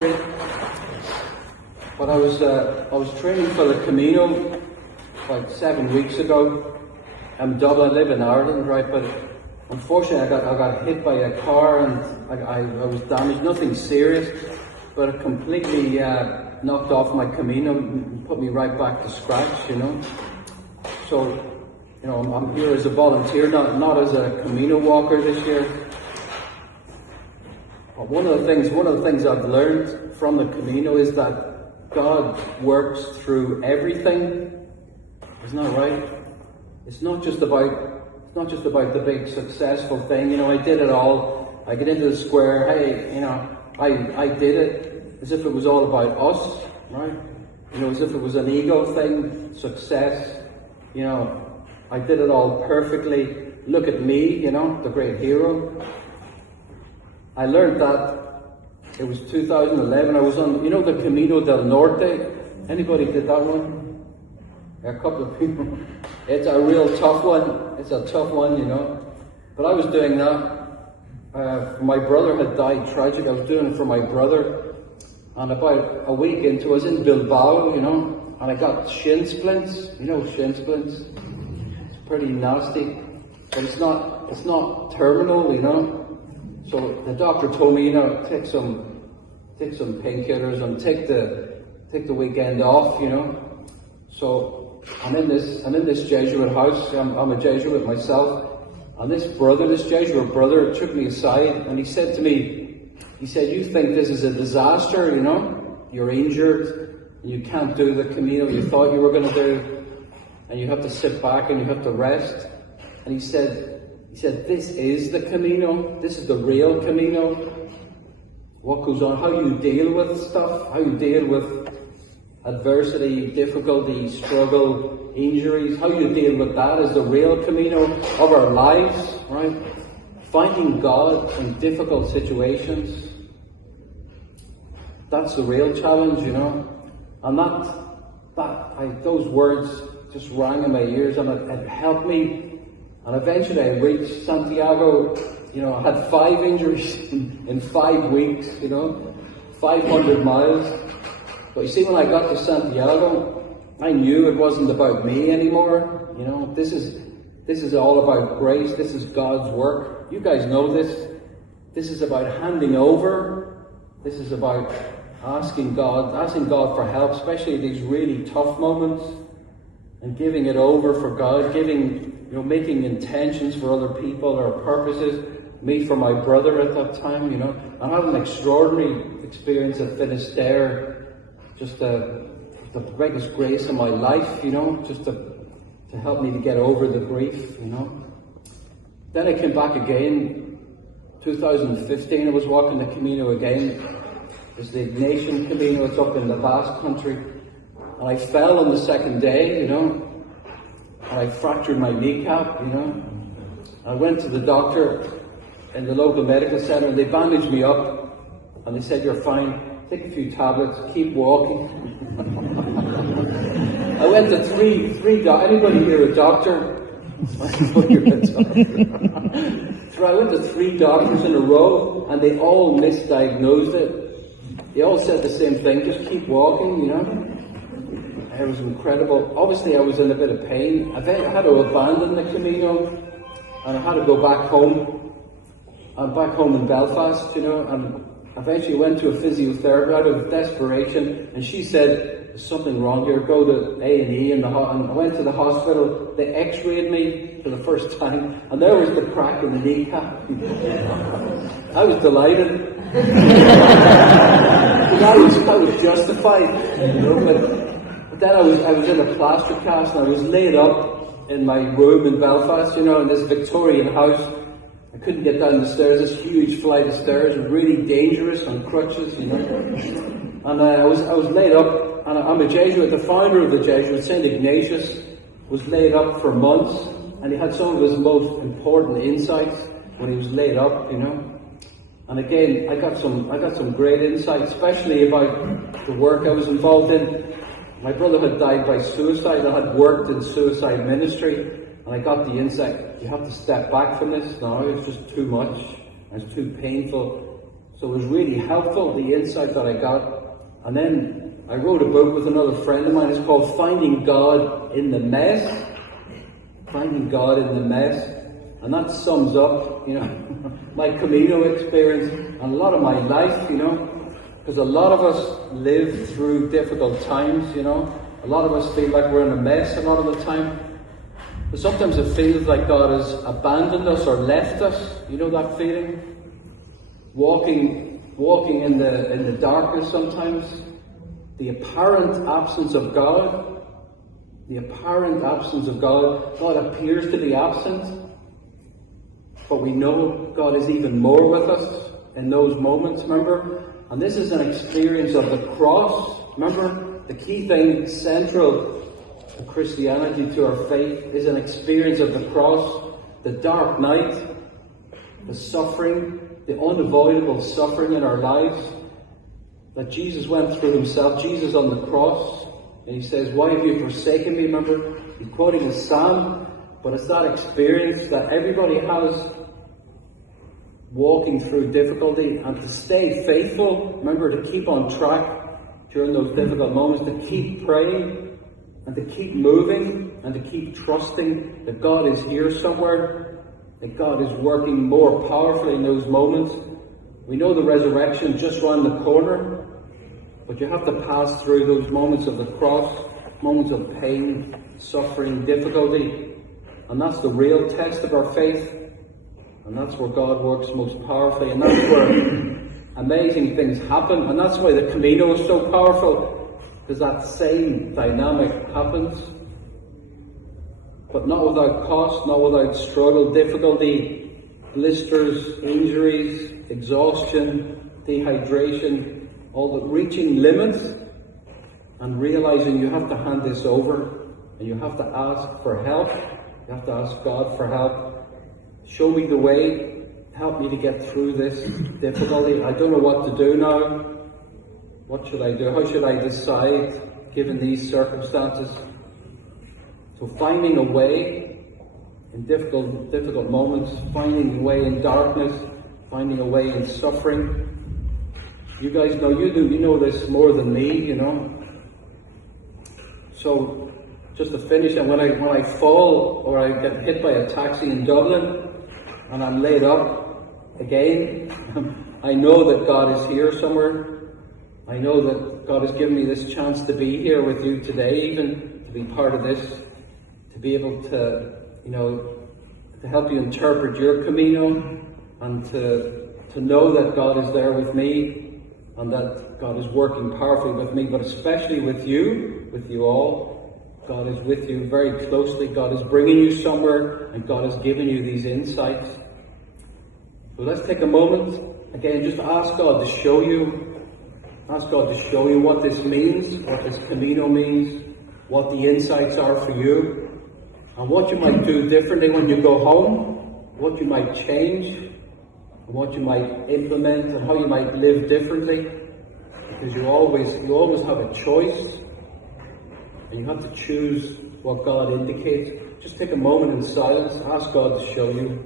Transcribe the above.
But I was training for the Camino like 7 weeks ago. I'm Dublin, I live in Ireland, right? But unfortunately, I got hit by a car and I was damaged. Nothing serious, but it completely knocked off my Camino and put me right back to scratch. So, I'm here as a volunteer, not as a Camino walker this year. But one of the things I've learned from the Camino is that God works through everything. Isn't that right? It's not just about the big successful thing. I did it all. I get into the square. Hey, I did it as if it was all about us, right? As if it was an ego thing, success. I did it all perfectly. Look at me, the great hero. I learned that it was 2011. I was on, the Camino del Norte. Anybody did that one? A couple of people. It's a real tough one. It's a tough one, But I was doing that. My brother had died tragic. I was doing it for my brother. And about a week into, I was in Bilbao, and I got shin splints. Shin splints. It's pretty nasty, but it's not terminal, So the doctor told me, take some painkillers and take the weekend off, So I'm in this Jesuit house. I'm a Jesuit myself, and this Jesuit brother took me aside and he said to me, you think this is a disaster, You're injured, and you can't do the Camino you thought you were going to do, and you have to sit back and you have to rest. And he said, this is the Camino. This is the real Camino. What goes on, how you deal with stuff, how you deal with adversity, difficulty, struggle, injuries, how you deal with that is the real Camino of our lives, right? Finding God in difficult situations. That's the real challenge, And those words just rang in my ears, and it helped me. And eventually I reached Santiago. I had 5 injuries in 5 weeks, 500 miles. But you see, when I got to Santiago, I knew it wasn't about me anymore. This is all about grace. This is God's work. You guys know this. This is about handing over. This is about asking God for help, especially these really tough moments, and giving it over for God, making intentions for other people or purposes. Me for my brother at that time, I had an extraordinary experience at Finisterre, just the greatest grace in my life, just to help me to get over the grief, Then I came back again, 2015, I was walking the Camino again. It's the Ignatian Camino, it's up in the Basque country. And I fell on the second day, and I fractured my kneecap, I went to the doctor in the local medical center, and they bandaged me up, and they said, you're fine, take a few tablets, keep walking. I went to three doctors. Anybody here a doctor? I know you're a doctor. So I went to 3 doctors in a row, and they all misdiagnosed it. They all said the same thing, just keep walking, It was incredible. Obviously, I was in a bit of pain. I had to abandon the Camino, and I had to go back home. I'm back home in Belfast, and eventually went to a physiotherapist out of desperation, and she said, there's something wrong here, go to A&E, and I went to the hospital. They x-rayed me for the first time, and there was the crack in the kneecap. I was delighted. I was justified, but then I was in a plaster cast, and I was laid up in my room in Belfast, in this Victorian house. I couldn't get down the stairs, this huge flight of stairs, it was really dangerous on crutches, And I was laid up, and I'm a Jesuit. The founder of the Jesuits, St. Ignatius, was laid up for months, and he had some of his most important insights when he was laid up, And again, I got some great insights, especially about the work I was involved in. My brother had died by suicide. I had worked in suicide ministry, and I got the insight, you have to step back from this now. It's just too much. It's too painful. So it was really helpful, the insight that I got. And then I wrote a book with another friend of mine. It's called Finding God in the Mess. Finding God in the Mess. And that sums up, my Camino experience and a lot of my life, because a lot of us live through difficult times, A lot of us feel like we're in a mess a lot of the time. But sometimes it feels like God has abandoned us or left us. You know that feeling? Walking in the darkness sometimes. The apparent absence of God. The apparent absence of God. God appears to be absent. But we know God is even more with us in those moments, remember? And this is an experience of the cross. Remember, the key thing, central to Christianity, to our faith, is an experience of the cross, the dark night, the suffering, the unavoidable suffering in our lives that Jesus went through himself. Jesus on the cross, and he says, "Why have you forsaken me?" Remember, he's quoting a psalm, but it's that experience that everybody has, walking through difficulty, and to stay faithful, remember, to keep on track during those difficult moments, to keep praying, and to keep moving, and to keep trusting that God is here somewhere, that God is working more powerfully in those moments. We know the resurrection just around the corner, but you have to pass through those moments of the cross, moments of pain, suffering, difficulty, and that's the real test of our faith. And that's where God works most powerfully, and that's where amazing things happen. And that's why the Camino is so powerful, because that same dynamic happens. But not without cost, not without struggle, difficulty, blisters, injuries, exhaustion, dehydration, all the reaching limits, and realizing you have to hand this over, and you have to ask for help. You have to ask God for help. Show me the way, help me to get through this difficulty. I don't know what to do now. What should I do? How should I decide, given these circumstances? So finding a way in difficult moments, finding a way in darkness, finding a way in suffering. You guys know, you know this more than me, So, just to finish, and when I fall or I get hit by a taxi in Dublin, and I'm laid up again, I know that God is here somewhere. I know that God has given me this chance to be here with you today, even to be part of this, to be able to, to help you interpret your Camino, and to know that God is there with me, and that God is working powerfully with me, but especially with you all. God is with you very closely. God is bringing you somewhere, and God has given you these insights. So let's take a moment, again, just ask God to show you. Ask God to show you what this means, what this Camino means, what the insights are for you, and what you might do differently when you go home, what you might change, and what you might implement, and how you might live differently. Because you always have a choice. And you have to choose what God indicates. Just take a moment in silence. Ask God to show you.